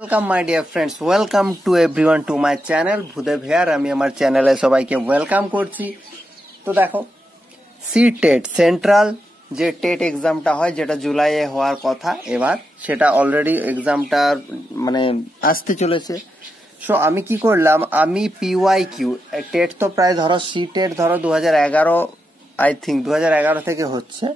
Welcome my dear friends, welcome to everyone to my channel Bhudev here. আমি আমার চ্যানেলে সবাইকে ওয়েলকাম করছি। তো দেখো, সি টেট সেন্ট্রাল যে টেট এক্সামটা হয়, যেটা জুলাইয়ে হওয়ার কথা, এবার সেটা অলরেডি এক্সামটা মানে আসতে চলেছে। সো আমি কি করলাম, আমি পিওয়াই কিউ টেট তো প্রায় ধরো সি টেট ধরো 2011 আই থিঙ্ক 2011 থেকে হচ্ছে।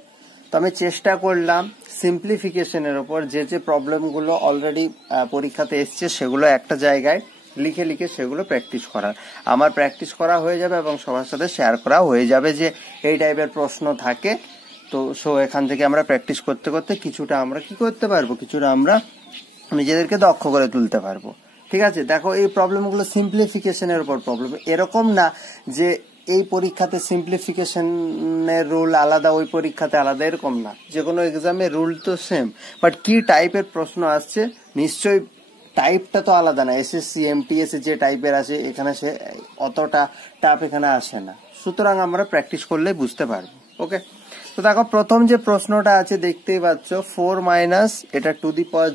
তো আমি চেষ্টা করলাম সিম্পলিফিকেশনের ওপর যে যে প্রবলেমগুলো অলরেডি পরীক্ষাতে এসছে সেগুলো একটা জায়গায় লিখে লিখে সেগুলো প্র্যাকটিস করার। আমার প্র্যাকটিস করা হয়ে যাবে এবং সবার সাথে শেয়ার করা হয়ে যাবে যে এই টাইপের প্রশ্ন থাকে। তো সো এখান থেকে আমরা প্র্যাকটিস করতে করতে কিছুটা আমরা কি করতে পারবো, কিছুটা আমরা নিজেদেরকে দক্ষ করে তুলতে পারবো। ঠিক আছে, দেখো এই প্রবলেমগুলো সিম্পলিফিকেশনের উপর প্রবলেম, এরকম না যে এই পরীক্ষাতে সিম্পলিফিকেশনের রুল আলাদা, ওই পরীক্ষাতে আলাদা, এরকম না। যে কোনো এক্সামে রুল তো সেম, বাট কি টাইপের প্রশ্ন আসছে নিশ্চয়ই টাইপটা তো আলাদা না। এসএসসি এমটিএস যে টাইপের আছে এখানে সে অতটা টাফ এখানে আসে না। সুতরাং আমরা প্র্যাকটিস করলেই বুঝতে পারবো। ওকে, তো দেখো প্রথম যে প্রশ্নটা আছে দেখতেই পাচ্ছ, 4 মাইনাস এটা টু দি পাওয়ার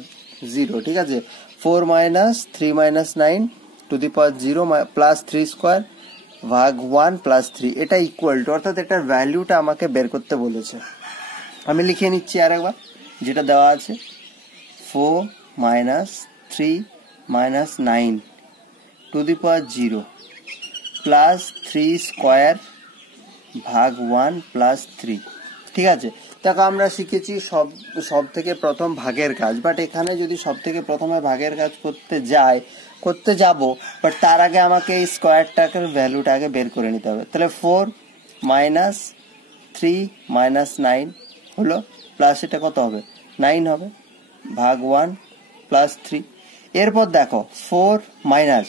0, ঠিক আছে, 4 minus 3 minus 9 to the power 0 plus 3 square ভাগ 1 প্লাস 3, এটা ইকুয়াল টু, অর্থাৎ এটার ভ্যালুটা আমাকে বের করতে বলেছে। আমি লিখে নিচ্ছি আর একবার যেটা দেওয়া আছে, 4 minus 3 minus 9 to the power 0 plus 3 square ভাগ 1 প্লাস 3। ঠিক আছে, দেখো আমরা শিখেছি সব থেকে প্রথম ভাগের কাজ, বাট এখানে যদি সব থেকে প্রথমে ভাগের কাজ করতে যাব, বাট তার আগে আমাকে এই স্কোয়ারটাকে ভ্যালুটাকে বের করে নিতে হবে। তাহলে 4 মাইনাস 3 মাইনাস 9 হলো, প্লাস এটা কত হবে 9 হবে, ভাগ 1 প্লাস 3। এরপর দেখো 4 মাইনাস,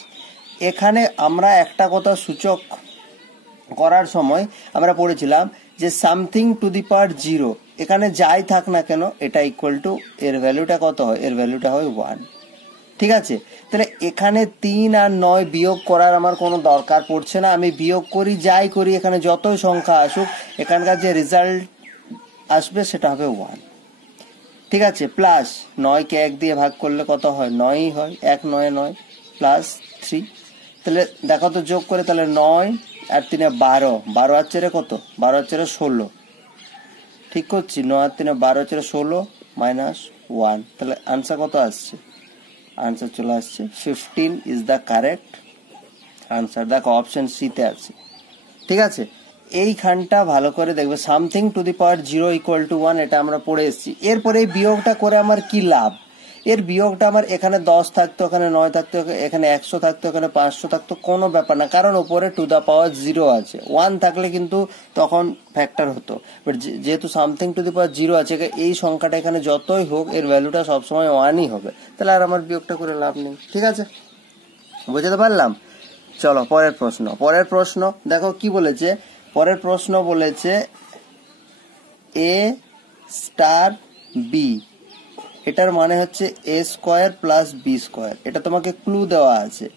এখানে আমরা একটা কথা সূচক করার সময় আমরা পড়েছিলাম যে সামথিং টু দি পাওয়ার 0, এখানে যাই থাক না কেন এটা ইকুয়াল টু এর ভ্যালুটা কত হয়, এর ভ্যালুটা হয় 1। ঠিক আছে, তাহলে এখানে 3 আর 9 বিয়োগ করার আমার কোনো দরকার পড়ছে না। আমি বিয়োগ করি যাই করি, এখানে যতই সংখ্যা আসুক এখানকার যে রেজাল্ট আসবে সেটা হবে 1। ঠিক আছে, প্লাস 9কে 1 দিয়ে ভাগ করলে কত হয়, 9ই হয়, 1 9 9 প্লাস 3। তাহলে দেখো তো যোগ করে, তাহলে 9 আর 3 12, 12 আর 4 কত, 12 আর 4 16, ঠিক করছি, 9 আর 3 12 আর 4 16 মাইনাস 1, তাহলে আনসার কত আসছে, আনসার চলে আসছে 15 ইজ দ্য কারেক্ট আনসার। দেখো অপশন সি তে আছে। ঠিক আছে, এইখানটা ভালো করে দেখবে, something to the power 0 equal to 1, এটা আমরা পড়ে এসেছি। এরপরে এই বিয়োগটা করে আমার কি লাভ, এর বিয়োগটা আমার এখানে 10 থাকতো, এখানে 9 থাকতো, এখানে 100 থাকতো, এখানে 500 থাকতো, কোনো ব্যাপার না, কারণ ওপরে টু দা পাওয়ার 0 আছে। 1 থাকলে কিন্তু তখন ফ্যাক্টর হতো, বাট যেহেতু সামথিং টু দি পাওয়ার 0 আছে, এই সংখ্যাটা এখানে যতই হোক এর ভ্যালুটা সবসময় 1ই হবে, তাহলে আর আমার বিয়োগটা করে লাভ নেই। ঠিক আছে, বুঝতে পারলাম। চলো পরের প্রশ্ন দেখো কি বলেছে। পরের প্রশ্ন বলেছে এ স্টার বি, এটার মানে হচ্ছে এ স্কোয়ার প্লাস বি স্কোয়ার, এটা তোমাকে ক্লু দেওয়া আছে।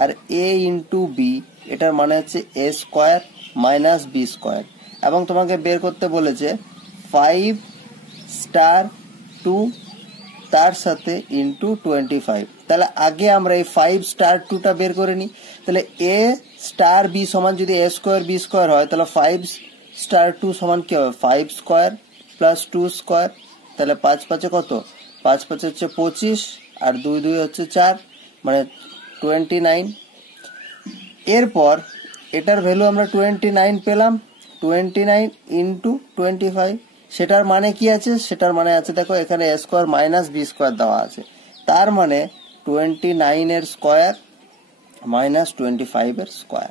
আর এ ইন্টু বি, এটার মানে হচ্ছে এ স্কোয়ার মাইনাস বি স্কোয়ার, এবং তোমাকে বের করতে বলেছে 5 স্টার 2 তার সাথে ইন্টু 25। তাহলে আগে আমরা এই 5 স্টার 2টা বের করে নিই। তাহলে এ স্টার বি সমান যদি এ স্কোয়ার বি স্কোয়ার হয়, তাহলে 5 স্টার 2 সমান কি হবে, 5 স্কোয়ার প্লাস 2 স্কোয়ার, তাহলে 5 5 কত, 5 5 হচ্ছে 25 আর 2 2 হচ্ছে 4, মানে 29। এরপর এটার ভ্যালু আমরা 29 পেলাম, 29 ইন্টু 25, সেটার মানে কি আছে, সেটার মানে আছে দেখো এখানে এ স্কোয়ার মাইনাস বি স্কোয়ার দেওয়া আছে, তার মানে 29 এর স্কোয়ার মাইনাস 25 এর স্কোয়ার।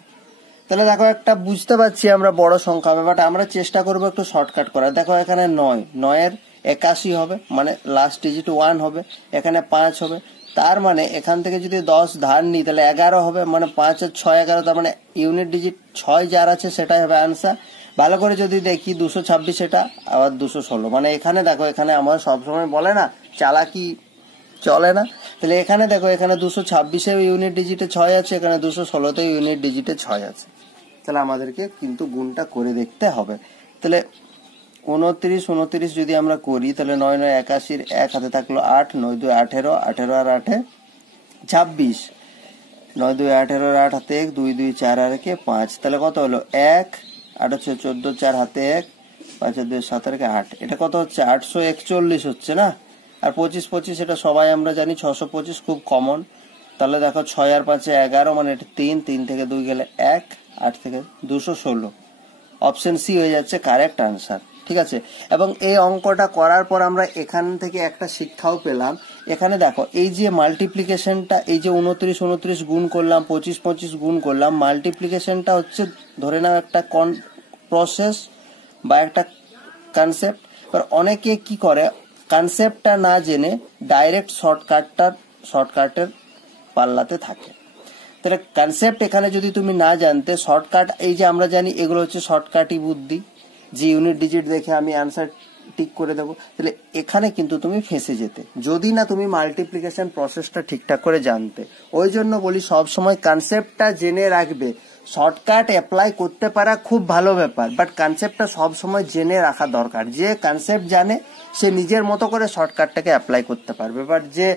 তাহলে দেখো একটা বুঝতে পারছি আমরা বড় সংখ্যা হবে, বাট আমরা চেষ্টা করবো একটু শর্টকাট করার। দেখো এখানে 9 এর 81 হবে, মানে লাস্ট ডিজিট 1 হবে, এখানে 5 হবে, তার মানে এখান থেকে যদি 10 ধার নিই তাহলে 11 হবে, মানে 5 আর 6 11, তার মানে ইউনিট ডিজিট 6 যার আছে সেটাই হবে আনসার। ভালো করে যদি দেখি 226 এটা, আবার 216, মানে এখানে দেখো এখানে আমার সবসময় বলে না চালাকি চলে না, তাহলে এখানে দেখো এখানে 226 ইউনিট ডিজিটে 6 আছে, এখানে 216 ইউনিট ডিজিটে 6 আছে, তাহলে আমাদেরকে কিন্তু গুণটা করে দেখতে হবে। তাহলে 29 যদি আমরা করি, তাহলে 9 9 81, 1 হাতে থাকলো 8, 9 2 18, 18 আর 8 26, 9 2 18, 8 হাতে 1, 2 2 4 আর 1 5, তাহলে কত হলো 1, 8 হচ্ছে 14, 4 হাতে 1, 5 আর 2 7 আর 8, এটা কত হচ্ছে 841 হচ্ছে না। আর 25 25 এটা সবাই আমরা জানি 625 খুব কমন। তাহলে দেখো 6 আর 5 11, মানে এটা 3, 3 থেকে 2 গেলে 1, 8 থেকে 216, অপশন সি হয়ে যাচ্ছে কারেক্ট আনসার। ঠিক আছে, এবং এই অঙ্কটা করার পর আমরা এখান থেকে একটা শিক্ষাও পেলাম। এখানে দেখো এই যে মাল্টিপ্লিকেশনটা, এই যে 29 29 গুণ করলাম, 25 25 গুণ করলাম, মাল্টিপ্লিকেশনটা হচ্ছে ধরে নাও একটা প্রসেস বা একটা কনসেপ্ট। এবার অনেকে কি করে, কনসেপ্টটা না জেনে ডাইরেক্ট শর্টকাটের পাল্লাতে থাকে। তাহলে কনসেপ্ট এখানে যদি তুমি না জানতে, শর্টকাট এই যে আমরা জানি এগুলো হচ্ছে শর্টকাটই বুদ্ধি, যে ইউনিট ডিজিট দেখে আমি আনসার টিক করে দেবো, তাহলে এখানে কিন্তু তুমি ফেঁসে যেতে যদি না তুমি মাল্টিপ্লিকেশন প্রসেসটা ঠিকঠাক করে জানতে। ওই জন্য বলি সব সময় কনসেপ্টটা জেনে রাখবে। শর্টকাট অ্যাপ্লাই করতে পারা খুব ভালো ব্যাপার, বাট কনসেপ্টটা সব সময় জেনে রাখা দরকার। যে কনসেপ্ট জানে সে নিজের মতো করে শর্টকাটটাকে অ্যাপ্লাই করতে পারবে, বাট যে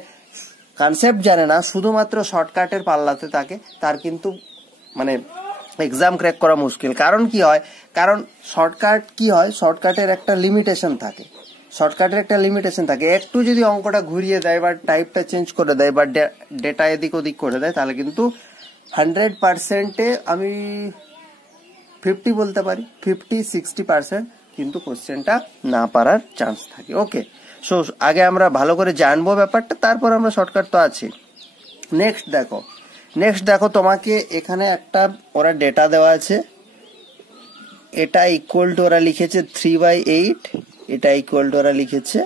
কনসেপ্ট জানে না, শুধুমাত্র শর্টকাটের পাল্লাতে থাকে, তার কিন্তু মানে এক্সাম ক্র্যাক করা মুশকিল। কারণ কি হয়, কারণ শর্টকাট কি হয়, শর্টকাটের একটা লিমিটেশন থাকে, একটু যদি অঙ্কটা ঘুরিয়ে দেয় বা টাইপটা চেঞ্জ করে দেয় বা ডেটা এদিক ওদিক করে দেয়, তাহলে কিন্তু 100%-এ আমি 50 বলতে পারি, 50-60% কিন্তু কোশ্চেনটা না পারার চান্স থাকে। ওকে, সো আগে আমরা ভালো করে জানবো ব্যাপারটা, তারপর আমরা শর্টকাট তো আছে। নেক্সট দেখো তোমাকে এখানে একটা ওরা ডেটা দেওয়া আছে, এটা ইকুয়াল টু ওরা লিখেছে 3/8, এটা ইকুয়াল টু ওরা লিখেছে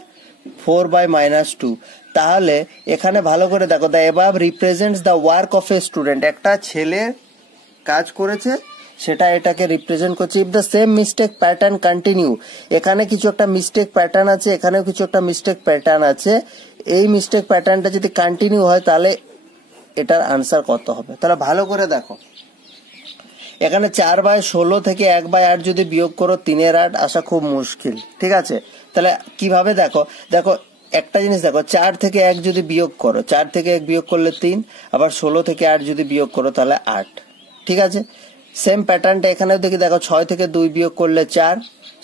4/-2। তাহলে এখানে ভালো করে দেখো, the above represents the work of a student, একটা ছেলে কাজ করেছে সেটা এটাকে রিপ্রেজেন্ট করছে। If the same mistake pattern continue, এখানে কিছু একটা মিস্টেক প্যাটার্ন আছে, এখানেও কিছু একটা মিস্টেক প্যাটার্ন আছে, এই মিস্টেক প্যাটার্নটা যদি কন্টিনিউ হয় তাহলে এটার আনসার কত হবে। তাহলে ভালো করে দেখো, এখানে 4/16 থেকে 1/8 যদি বিয়োগ করো 3/8 আসা খুব মুশকিল। ঠিক আছে, তাহলে কিভাবে দেখো একটা জিনিস দেখো, 4 থেকে 1 যদি বিয়োগ করো, 4 থেকে 1 বিয়োগ করলে 3, আবার 16 থেকে 8 যদি বিয়োগ করো তাহলে 8। ঠিক আছে, সেম প্যাটার্নটা এখানেও দেখো, 6 থেকে 2 বিয়োগ করলে 4,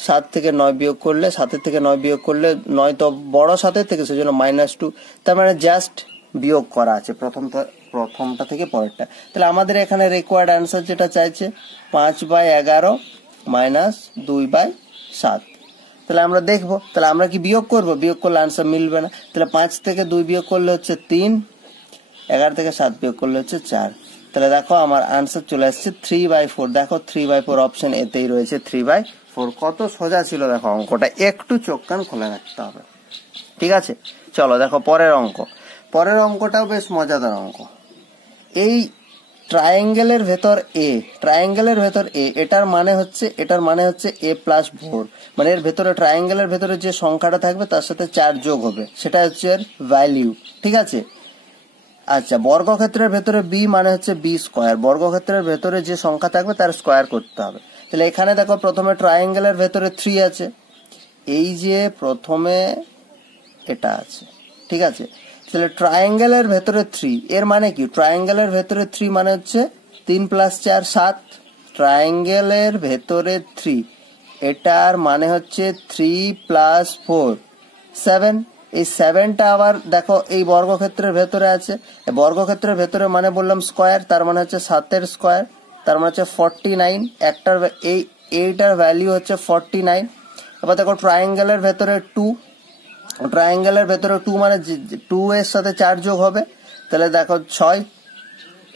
7 থেকে 9 বিয়োগ করলে, 7 থেকে 9 বিয়োগ করলে 9 তো বড় 7 থেকে, সেজন্য -2। তার মানে জাস্ট বিয়োগ করা আছে প্রথমটা থেকে পরেরটা। তাহলে আমাদের এখানে রিকোয়ার্ড আনসার যেটা চাইছে 5/11 - 2/7। তাহলে আমরা দেখবো, তাহলে আমরা কি বিয়োগ করবো, বিয়োগ করলে আনসার মিলবে না। তাহলে 5 থেকে 2 বিয়োগ করলে হচ্ছে 3, 11 থেকে 7 বিয়োগ করলে হচ্ছে 4। তাহলে দেখো আমার আনসার চলে আসছে 3/4। দেখো 3/4 অপশন এতেই রয়েছে, 3/4। কত সোজা ছিল দেখো অঙ্কটা, একটু চোখ কান খোলা রাখতে হবে। ঠিক আছে, চলো দেখো পরের অঙ্কটাও বেশ মজাদার অঙ্ক। এই ট্রায়াঙ্গেলের ভেতর এ, এটার মানে হচ্ছে a+4, মানে এর ভেতরে ট্রায়াঙ্গেলের ভেতরে যে সংখ্যাটা থাকবে তার সাথে 4 যোগ হবে, সেটা হচ্ছে এর ভ্যালিউ। ঠিক আছে, আচ্ছা, বর্গক্ষেত্রের ভেতরে b মানে হচ্ছে b², বর্গক্ষেত্রের ভেতরে যে সংখ্যা থাকবে তার স্কোয়ার করতে হবে। তাহলে এখানে দেখো প্রথমে ট্রায়াঙ্গেলের ভেতরে 3 আছে, এই যে প্রথমে এটা আছে। ঠিক আছে, তাহলে ট্রায়াঙ্গেলের ভেতরে 3 এর মানে কি, ট্রায়াঙ্গেলের ভেতরে 3 মানে হচ্ছে 3 + 4 7, ট্রায়াঙ্গেলের ভেতরে 3 এটার মানে হচ্ছে 3 + 4 7। এই 7টা আবার দেখো এই বর্গক্ষেত্রের ভেতরে আছে, বর্গক্ষেত্রের ভেতরে মানে বললাম স্কোয়ার, তার মানে হচ্ছে 7-এর স্কোয়ার, তার মানে হচ্ছে 49। একটার এইটার ভ্যালু হচ্ছে 49। এবার দেখো ট্রায়াঙ্গেলের ভেতরে 2, ট্রায়াঙ্গেলের ভেতরে 2 মানে 2 এর সাথে 4 যোগ হবে, তাহলে দেখো 6।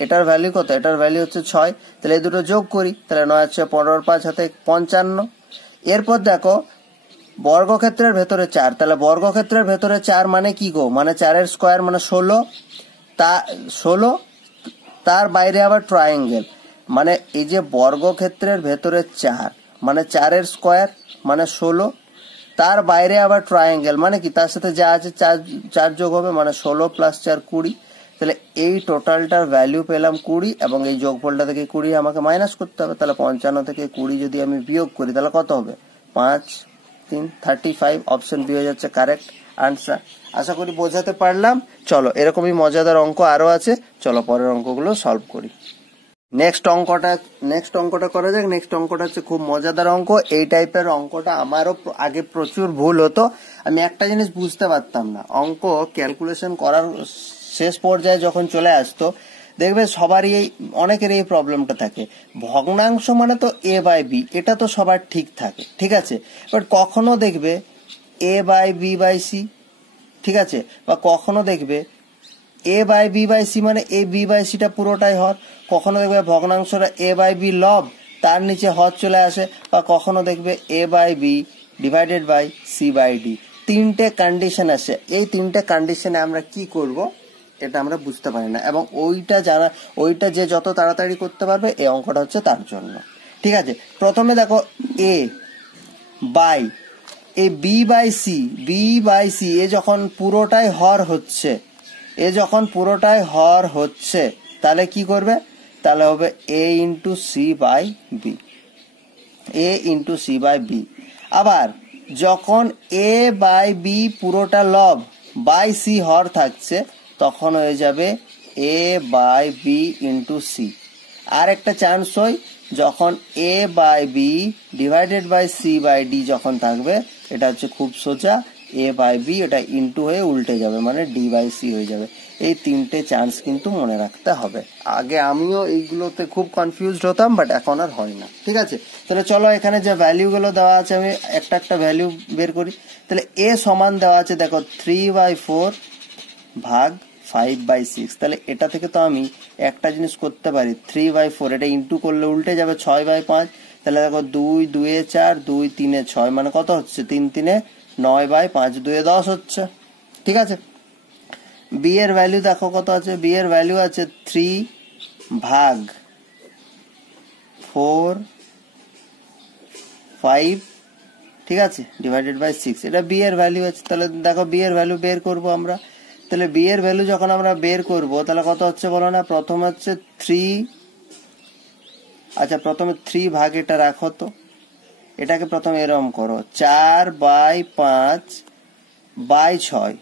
এটার ভ্যালু কত, এটার ভ্যালু হচ্ছে 6। তাহলে এই দুটো যোগ করি, তাহলে 9 হচ্ছে 15 5 হাতে 55। এরপর দেখো বর্গক্ষেত্রের ভেতরে 4, তাহলে বর্গক্ষেত্রের ভেতরে 4 মানে কি গো, মানে 4-এর স্কোয়ার মানে 16, তার বাইরে আবার ট্রায়াঙ্গেল, মানে এই যে বর্গক্ষেত্রের ভেতরে 4 মানে 4-এর স্কোয়ার মানে 16, তার বাইরে আবার ট্রায়াঙ্গেল মানে কি, তার সাথে যা আছে 4 যোগ হবে, মানে 16 + 4 20। তাহলে এই টোটালটার ভ্যালু পেলাম 20, এবং এই যোগফলটা থেকে 20 আমাকে মাইনাস করতে হবে। তাহলে 55 থেকে 20 যদি আমি বিয়োগ করি তাহলে কত হবে, 5 3 35 অপশন বি হয়ে যাচ্ছে কারেক্ট আনসার। আশা করি বোঝাতে পারলাম। চলো এরকমই মজাদার অঙ্ক আরো আছে, চলো পরের অঙ্কগুলো সলভ করি। নেক্সট অঙ্কটা করা যাক। নেক্সট অঙ্কটা হচ্ছে খুব মজাদার অঙ্ক। এই টাইপের অঙ্কটা আমারও আগে প্রচুর ভুল হতো, আমি একটা জিনিস বুঝতে পারতাম না, অঙ্ক ক্যালকুলেশন করার শেষ পর্যায়ে যখন চলে আসতো দেখবে সবারই অনেকের এই প্রবলেমটা থাকে, ভগ্নাংশ মানে তো এ বাই বি, এটা তো সবার ঠিক থাকে, ঠিক আছে, বাট কখনো দেখবে A by B by C, ঠিক আছে, বা কখনো দেখবে A by B by C মানে এ বি বাই সিটা পুরোটাই হর, কখনো দেখবে ভগ্নাংশটা এ বাই বি লব তার নিচে হর চলে আসে, বা কখনো দেখবে A by B divided by C by D. তিনটে কন্ডিশন আসে, এই তিনটে কন্ডিশনে আমরা কি করব এটা আমরা বুঝতে পারি না, এবং ওইটা যে যত তাড়াতাড়ি করতে পারবে এই অঙ্কটা হচ্ছে তার জন্য। ঠিক আছে, প্রথমে দেখো A by A B by C A যখন পুরোটাই হর হচ্ছে, তাহলে কি করবে, তাহলে হবে A into C by B. আবার যখন এ বাই বি পুরোটা লব বাই সি হর থাকছে তখন হয়ে যাবে A by B into C. আর একটা চান্স হয় যখন A by B divided by C by D যখন থাকবে, এটা হচ্ছে খুব সোজা, এ বাই বি এটা ইন্টু হয়ে উল্টে যাবে, মানে ডি বাই সি হয়ে যাবে। এই তিনটে চান্স কিন্তু মনে রাখতে হবে। আগে আমিও এইগুলোতে খুব কনফিউজড হতাম, বাট এখন আর হয় না। ঠিক আছে, তাহলে চলো এখানে যে ভ্যালিউগুলো দেওয়া আছে আমি একটা ভ্যালিউ বের করি। তাহলে এ সমান দেওয়া আছে দেখো 3/4 ভাগ 5/6। তাহলে এটা থেকে তো আমি একটা জিনিস করতে পারি, 3/4 এটা ইন্টু করলে উল্টে যাবে 6/5। তাহলে দেখো 2 × 4 2 × 3 = 6, মানে কত হচ্ছে 3 × 3 = 9/5 2 × 10 হচ্ছে। ঠিক আছে, বি এর ভ্যালু দেখো কত আছে, বি এর ভ্যালু আছে 3 ভাগ 4 5, ঠিক আছে, ডিভাইডেড বাই 6, এটা বি এর ভ্যালু আছে। তাহলে দেখো বি এর ভ্যালু বের করব আমরা। তাহলে বি এর ভ্যালু যখন আমরা বের করব তাহলে কত হচ্ছে বলো না, প্রথম হচ্ছে 3, আচ্ছা প্রথমে 3 ভাগ এটা রাখো, তো এটাকে প্রথমে এরকম করো 4/5/6,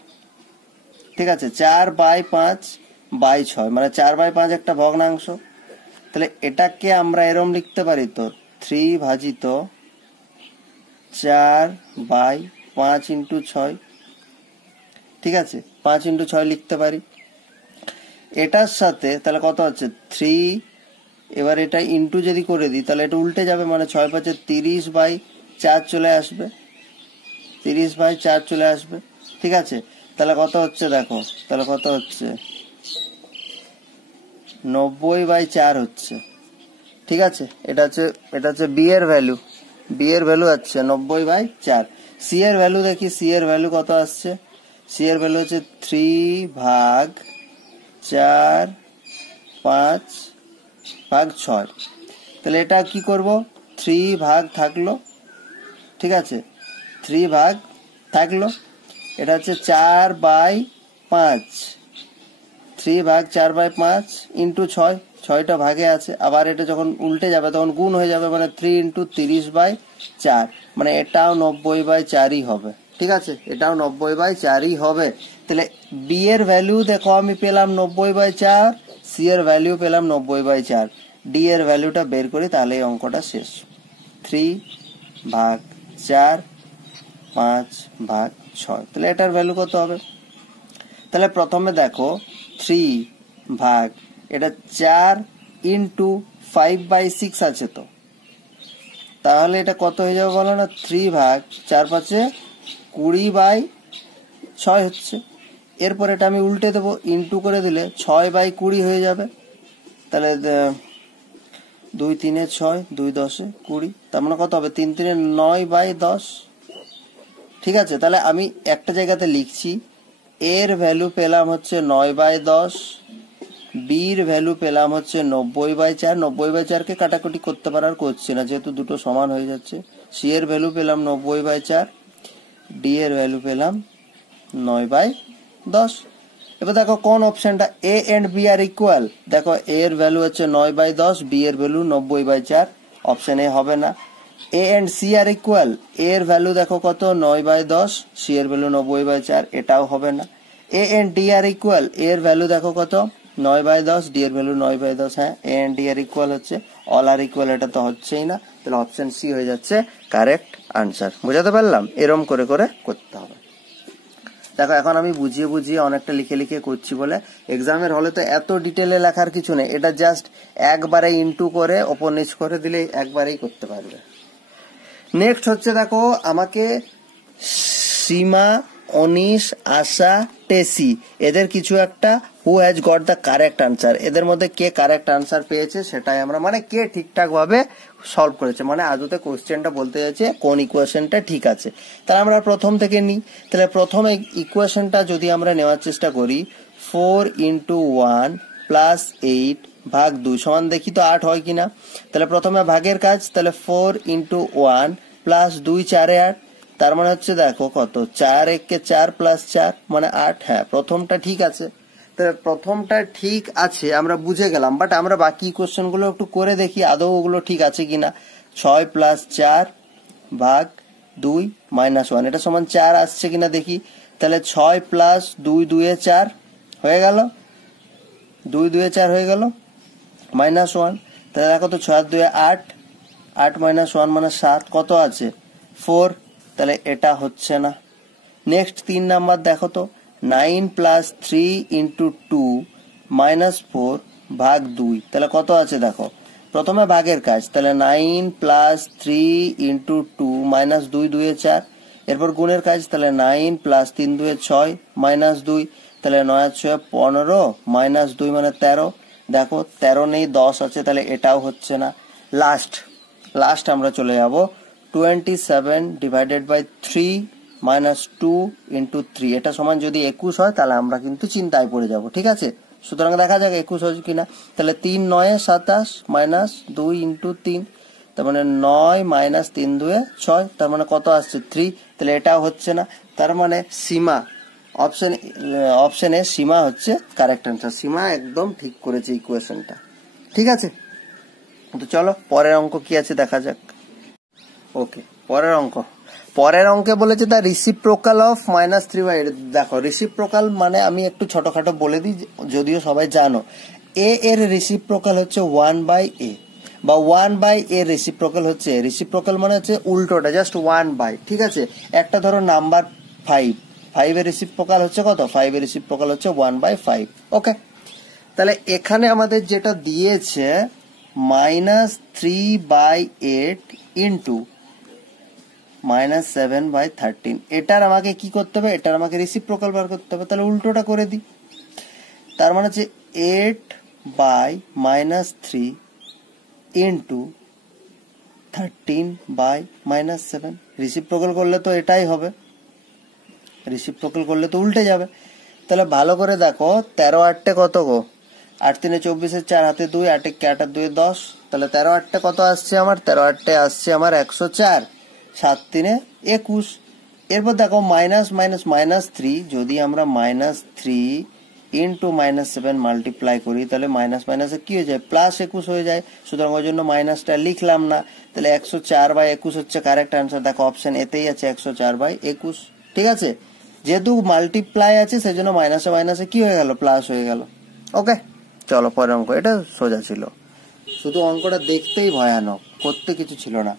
ঠিক আছে, 4/5/6 মানে 4/5 একটা ভগ্নাংশ। তাহলে এটাকে আমরা এরকম লিখতে পারি, তো 3 ভাজিত 4/5 × 6, ঠিক আছে, 5 × 6 লিখতে পারি। এটার সাথে তাহলে কত হচ্ছে 3, এবার এটা ইন্টু যদি করে দিই তাহলে এটা উল্টে যাবে, মানে 6 × 5 = 30/4 চলে আসবে, 30/4 চলে আসবে। ঠিক আছে, তাহলে কত হচ্ছে দেখো, তাহলে কত হচ্ছে 90/4 হচ্ছে। ঠিক আছে, এটা হচ্ছে বি এর ভ্যালু, বি এর ভ্যালু আছে 90/4। সি এর ভ্যালু দেখি, সি এর ভ্যালু কত আসছে, সি এর ভ্যালু হচ্ছে 3 ভাগ 4/5/6। তাহলে এটা কি করব, 3 ভাগ থাকলো, ঠিক আছে, 3 ভাগ থাকলো, এটা হচ্ছে 4/5, 3 ভাগ 4/5 ইন্টু 6, 6টা ভাগে আছে। আবার এটা যখন উল্টে যাবে তখন গুণ হয়ে যাবে, মানে 3 × 30/4, মানে এটাও 90/4ই হবে। ঠিক আছে, এটাও 90/4ই হবে। তাহলে বি এর ভ্যালু দেখো আমি পেলাম 90/4, সি এর ভ্যালু পেলাম 90/4, ডি এর ভ্যালুটা বের করি তাহলে এই অঙ্কটা শেষ। 3 ভাগ 4 5/6, তাহলে এটার ভ্যালু কত হবে, তাহলে প্রথমে দেখো 3 ভাগ এটা 4 × 5/6 আছে, তো তাহলে এটা কত হয়ে যাবে বলো না, 3 ভাগ 4 5 20/6 হচ্ছে। এরপর এটা আমি উল্টে দেবো, ইন্টু করে দিলে 6/20 হয়ে যাবে। তাহলে 2 × 3 = 6, 2 × 10 = 20, তার মানে কত হবে 3 × 3 = 9/10। ঠিক আছে, তাহলে আমি একটা জায়গাতে লিখছি, এর ভ্যালু পেলাম হচ্ছে 9/10, বির ভ্যালু পেলাম হচ্ছে 90/4, 90/4কে কাটাকুটি করতে পারার করছি না যেহেতু দুটো সমান হয়ে যাচ্ছে। সি এর ভ্যালু পেলাম 90/4, ডি এর ভ্যালু পেলাম 9/10। এবার দেখো কোন অপশনটা এ এন্ড বি আর ইকুয়াল, দেখো এ এর ভ্যালু হচ্ছে 9/10, বি এর ভ্যালু 90/4, অপশন এ হবে না। এ এন্ড সি আর ইকুয়াল, এর ভ্যালু দেখো কত 9/10, সি এর ভ্যালু 90/4, এটাও হবে না। এ এন্ড ডি আর ইকুয়াল, এর ভ্যালু দেখো কত 9/10, ডি এর ভ্যালু 9/10, হ্যাঁ এ এন্ড ডি আর ইকুয়াল হচ্ছে, অল আর ইকুয়াল, এটা তো হচ্ছেই না, তাহলে অপশন সি হয়ে যাচ্ছে কারেক্ট আনসার। বুঝাতে পারলাম? এরম করে করে করতে হবে। দেখো এখন আমি বুঝিয়ে বুঝিয়ে অনেকটা লিখে লিখে করছি বলে, এক্সামের হলে তো এত ডিটেলে লেখার কিছু নেই, এটা জাস্ট একবারে ইনটু করে ওপর নিচ করে দিলে একবারেই করতে পারবে। নেক্সট হচ্ছে দেখো আমাকে সীমা, অনিশ, আশা, টেসি, এদের কিছু একটা who has got the correct answer, এদের মধ্যে কে কারেক্ট আনসার পেয়েছে সেটাই আমরা, মানে কে ঠিকঠাক ভাবে সলভ করেছে, মানে আদতে কোশ্চেনটা বলতে যাচ্ছে কোন ইকুয়েশনটা ঠিক আছে। তাহলে আমরা প্রথম থেকে নিই, তাহলে প্রথম ইকুয়েশনটা যদি আমরা নেওয়ার চেষ্টা করি, 4 × 1 + 8 ভাগ 2 সমান, দেখি তো 8 হয় কিনা। তাহলে প্রথমে ভাগের কাজ, তাহলে 4 × 1 + 2 4 এ 8, তার মানে হচ্ছে দেখো কত 4 × 1 = 4 + 4 মানে 8, হ্যাঁ প্রথমটা ঠিক আছে। তাহলে প্রথমটা ঠিক আছে আমরা বুঝে গেলাম, বাট আমরা বাকি কোশ্চেন গুলো একটু করে দেখি আদৌ ওগুলো ঠিক আছে কিনা। 6 + 4 ভাগ 2 - 1, এটা সমান 4 আসছে কিনা দেখি। তাহলে 6 + 2 2 এ 4 হয়ে গেল, 2 2 এ 4 হয়ে গেল, -1। তাহলে দেখো তো 6 2 8, 8 - 1 মানে 7, কত আছে 4, তাহলে এটা হচ্ছে না। নেক্সট 3 নাম্বার দেখো তো, 9 + 3 × 2 - 4 ভাগ 2, তাহলে কত আছে দেখো, প্রথমে ভাগের কাজ, তাহলে 9 + 3 × 2 - 2 2 এ 4, এরপর গুণের কাজ, তাহলে 9 + 3 2 এ 6 -2, তাহলে 9 × 6 = 15 - 2 মানে 13, দেখো 13 নেই 10 আছে, তাহলে এটাও হচ্ছে না। লাস্ট আমরা চলে যাব 27 / 3 - 2 × 3, এটা সমান যদি 21 হয় তাহলে আমরা কিন্তু চিন্তায় পড়ে যাব, ঠিক আছে। সুতরাং দেখা যাক 21 হচ্ছে কিনা। তাহলে 3 9 27 - 2 × 3, তার মানে 9 - 3 2 6, তার মানে কত আসছে 3, তাহলে এটাও হচ্ছে না। তার মানে সীমা, অপশনে সীমা হচ্ছে কারেক্ট আনসার, সীমা একদম ঠিক করেছে ইকুয়েশনটা, ঠিক আছে। তো চলো পরের অঙ্ক কি আছে দেখা যাক। ওকে, পরের অঙ্কে বলেছে দ্য রিসিপ্রোকাল অফ -3/8। দেখো রিসিপ্রোকাল মানে আমি একটু ছোটখাটো বলে দিই, যদিও সবাই জানো, এ এর রিসিপ্রোকাল হচ্ছে 1/a, বা 1/a রিসিপ্রোকাল হচ্ছে, রিসিপ্রোকাল মানে হচ্ছে উল্টোটা, জাস্ট 1/, ঠিক আছে। একটা ধরো নাম্বার 5 এর রিসিপ্রোকাল হচ্ছে কত, 5 এর রিসিপ্রোকাল হচ্ছে 1/5, ওকে। তাহলে এখানে আমাদের যেটা দিয়েছে -3/8 × -7/13, এটার আমাকে কি করতে হবে, এটার আমাকে রিসিপ্রোকাল বার করতে হবে। তাহলে উল্টোটা করে দিই, তার মানে হচ্ছে 8/-3 × 13/-7, রিসিপ্রোকাল করলে তো এটাই হবে, রিসিপ্রোকাল করলে তো উল্টে যাবে। তাহলে ভালো করে দেখো, 13 8 কত গো, 8 3 24, 4 হাতে 2, 8 1 8 2 10, তাহলে 13 8 কত আসছে আমার, 13 8 আসছে আমার 104, 7 3 21। এরপর দেখো -3, যদি আমরা -3 × -7 মাল্টিপ্লাই করি, তাহলে মাইনাসে কি হয়ে যায়, +21 হয়ে যায়, সুতরাং ওই জন্য মাইনাসটা লিখলাম না। তাহলে 104/21 হচ্ছে কারেক্ট আনসার, দেখো অপশন এতেই আছে 104/21, ঠিক আছে। যেহেতু মাল্টিপ্লাই আছে সেজন্য মাইনাসে কি হয়ে গেল, প্লাস হয়ে গেল, ওকে। চলো পরের অঙ্ক, এটা সোজা ছিল, শুধু অঙ্কটা দেখতেই ভয়ানক, করতে কিছু ছিল না।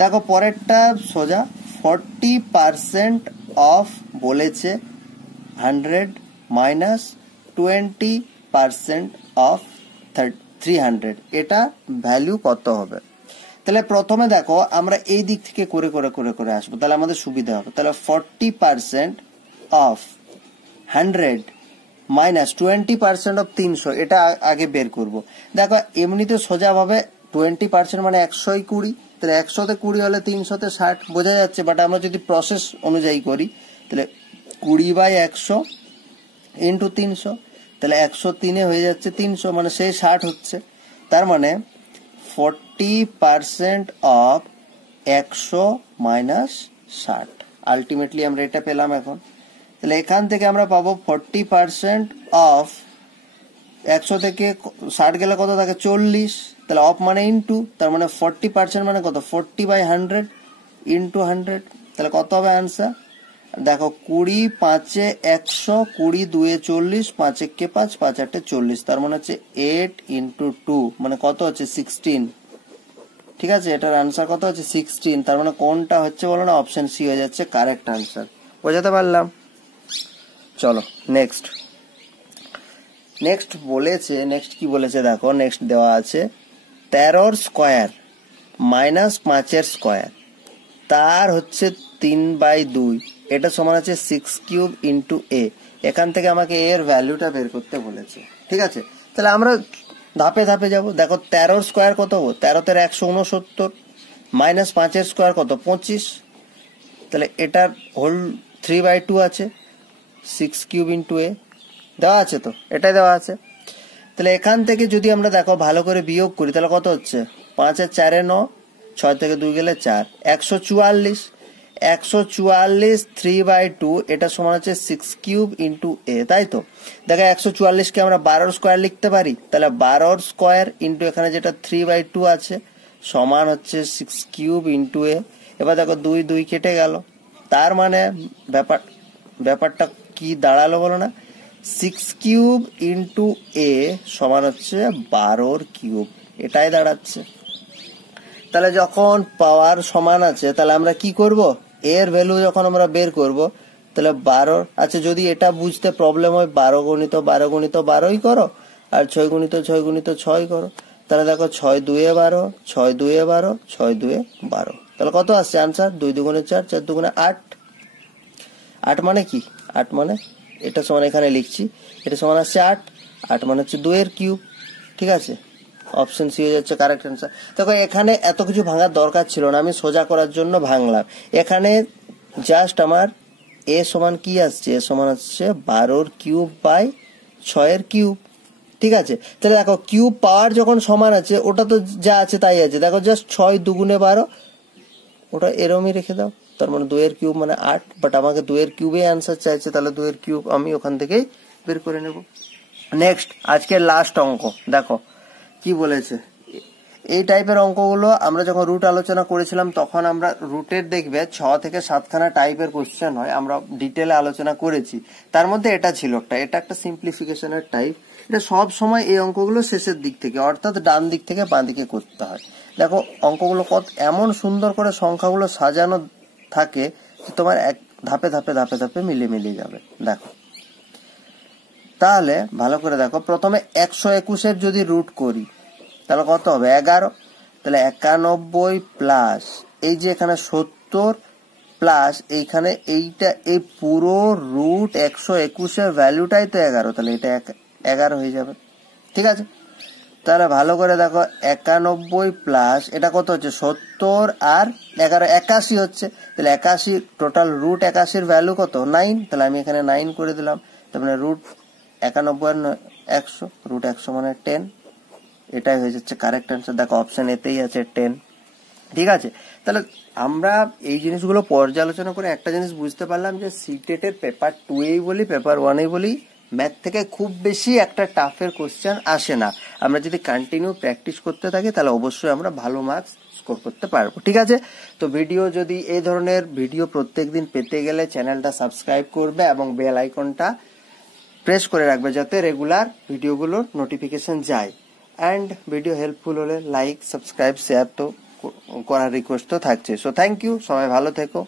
দেখো পরেরটা সোজা, 40% অফ বলেছে 100 -20% অফ 300, এটা ভ্যালু কত হবে। তাহলে প্রথমে দেখো আমরা এই দিক থেকে করে করে করে করে আসবো, তাহলে আমাদের সুবিধা হবে। তাহলে 40% অফ 100 -20% অফ 300, এটা আগে বের করব। দেখো এমনিতে সোজা ভাবে 20% মানে 120, তাহলে 100-তে 20 হলে 300-তে 60, বোঝা যাচ্ছে। বাট আমরা যদি প্রসেস অনুযায়ী করি, তাহলে 20/100 × 300, তাহলে 103 হয়ে যাচ্ছে 300, মানে সেই 60 হচ্ছে। তার মানে 40% অফ 100 - 60, আলটিমেটলি আমরা এটা পেলাম এখন। তাহলে এখান থেকে আমরা পাবো 40% অফ 100 থেকে 60 গেলে কত থাকে 40, তাহলে অফ মানে ইনটু, তার মানে 40% মানে কত 40/100 ইনটু 100, তাহলে কত হবে आंसर দেখো 20 5 এ 100, 20 2 এ 40, 5 একে 5, 5 8 এ 40, তার মানে হচ্ছে 8 ইনটু 2 মানে কত হচ্ছে 16। ঠিক আছে, এটার आंसर কত হচ্ছে 16, তার মানে কোনটা হচ্ছে বলো না, অপশন সি হয়ে যাচ্ছে কারেক্ট आंसर। বোঝাতে পারলাম? চলো নেক্সট বলেছে, নেক্সট কি বলেছে দেখো, নেক্সট দেওয়া আছে 13 স্কয়ার মাইনাস 5 স্কয়ার তার হচ্ছে 3/2, এটা সমান আছে 6 কিউব ইনটু এ। এখান থেকে আমাকে এর ভ্যালুটা বের করতে বলেছে। ঠিক আছে, তাহলে আমরা ধাপে ধাপে যাব। দেখো 13 স্কয়ার কত হবে, 13 তে 169 মাইনাস 5 স্কয়ার কত 25, তাহলে এটার হোল 3/2 আছে, 6 কিউব ইনটু এ দেওয়া আছে, তো এটাই দেওয়া আছে। তাহলে এখান থেকে যদি আমরা দেখো ভালো করে বিয়োগ করি তাহলে কত হচ্ছে 5 এর 4 এ 9, 6 থেকে 2 গেলে 4, 144 3/2 এটা সমান হচ্ছে 6 কিউব ইনটু এ, তাই তো। দেখো 144 কে আমরা 12 স্কয়ার লিখতে পারি, তাহলে 12 স্কয়ার ইনটু এখানে যেটা 3/2 আছে সমান হচ্ছে 6 কিউব ইনটু এ। এবার দেখো 2 2 কেটে গেল, তার মানে ব্যাপারটা কি দাঁড়ালো বলো না, 6 কিউব ইনটু এ সমান হচ্ছে 12 কিউব, এটাই দাঁড়াচ্ছে। তাহলে যখন পাওয়ার সমান আছে তাহলে আমরা কি করব, এর ভ্যালু যখন আমরা বের করব তাহলে 12, আচ্ছা যদি এটা বুঝতে প্রবলেম হয় 12 গুণিত 12 গুণিত 12ই করো, আর 6 গুণিত 6 গুণিত 6 করো। তাহলে দেখো 6 2 এ 12, 6 2 এ 12, 6 2 এ 12, তাহলে কত আসছে आंसर 2 2 4, 4 2 8। 8 মানে কি, 8 মানে এটা সমান এখানে লিখছি, এটা সমান আসছে 8, 8 মানে হচ্ছে 2 এর কিউব। ঠিক আছে, অপশন সি হয়ে যাচ্ছে কারেক্ট आंसर। দেখো এখানে এত কিছু ভাঙার দরকার ছিল না, আমি সোজা করার জন্য ভাঙলাম। এখানে জাস্ট আমার এ সমান কি আসছে, এ সমান আসছে 12 কিউব বাই 6 এর কিউব। ঠিক আছে, তাহলে দেখো কিউব পাওয়ার যখন সমান আছে ওটা তো যা আছে তাই আছে, দেখো জাস্ট 6 2 গুণে 12 ওটা এরমই রেখে দাও, তার মানে 2 এর কিউব মানে 8, বাট আমাকে 2 এর কিউবে आंसर চাইছে, তাহলে 2 এর কিউব আমি ওখান থেকেই বের করে নেব। নেক্সট আজকের লাস্ট অঙ্ক দেখো কি বলেছে। এই টাইপের অঙ্কগুলো আমরা যখন রুট আলোচনা করেছিলাম তখন আমরা রুটের দেখবে 6 থেকে 7 খানা টাইপের কোশ্চেন হয়, আমরা ডিটেলে আলোচনা করেছি। তার মধ্যে এটা ছিল এটা একটা সিম্পলিফিকেশনের টাইপ। এটা সব সময় এই অঙ্কগুলো শেষের দিক থেকে অর্থাৎ ডান দিক থেকে বাঁ দিকে করতে হয়। দেখো অঙ্কগুলো কত এমন সুন্দর করে সংখ্যাগুলো সাজানো থাকে তোমার এক ধাপে ধাপে ধাপে ধাপে মিলিয়ে যাবে। দেখো তাহলে ভালো করে দেখো, প্রথমে 121 এর যদি রুট করি তাহলে কত হবে 11, তাহলে 91 প্লাস এই যে এখানে 70 প্লাস এইখানে এইটা, এই পুরো রুট 121 এর ভ্যালুটাই তো 11, তাহলে এটা 11 হয়ে যাবে। ঠিক আছে, তাহলে ভালো করে দেখো 91 প্লাস এটা কত হচ্ছে 70 আর 11 81 হচ্ছে, তাহলে 81 টোটাল রুট 81 এর ভ্যালু কত 9, তাহলে আমি এখানে 9 করে দিলাম, তার মানে রুট 91 আর 100, রুট 100 মানে 10, এটাই হয়ে যাচ্ছে কারেক্ট आंसर। দেখো অপশন এতেই আছে 10। ঠিক আছে, তাহলে আমরা এই জিনিসগুলো পর্যালোচনা করে একটা জিনিস বুঝতে পারলাম যে সিটেট এর পেপার 2 এই বলি পেপার 1 এই বলি ম্যাথ থেকে খুব বেশি একটা টাফের কোশ্চেন আসে না। আমরা যদি কন্টিনিউ প্র্যাকটিস করতে থাকি তাহলে অবশ্যই আমরা ভালো মার্কস স্কোর করতে পারবো। ঠিক আছে, তো ভিডিও যদি এই ধরনের ভিডিও প্রত্যেকদিন পেতে গেলে চ্যানেলটা সাবস্ক্রাইব করবে এবং বেল আইকনটা প্রেস করে রাখবে যাতে রেগুলার ভিডিওগুলোর নোটিফিকেশন যায়। অ্যান্ড ভিডিও হেল্পফুল হলে লাইক সাবস্ক্রাইব শেয়ার তো করার রিকোয়েস্ট তো থাকছে। সো থ্যাংক ইউ, সবাই ভালো থেকো।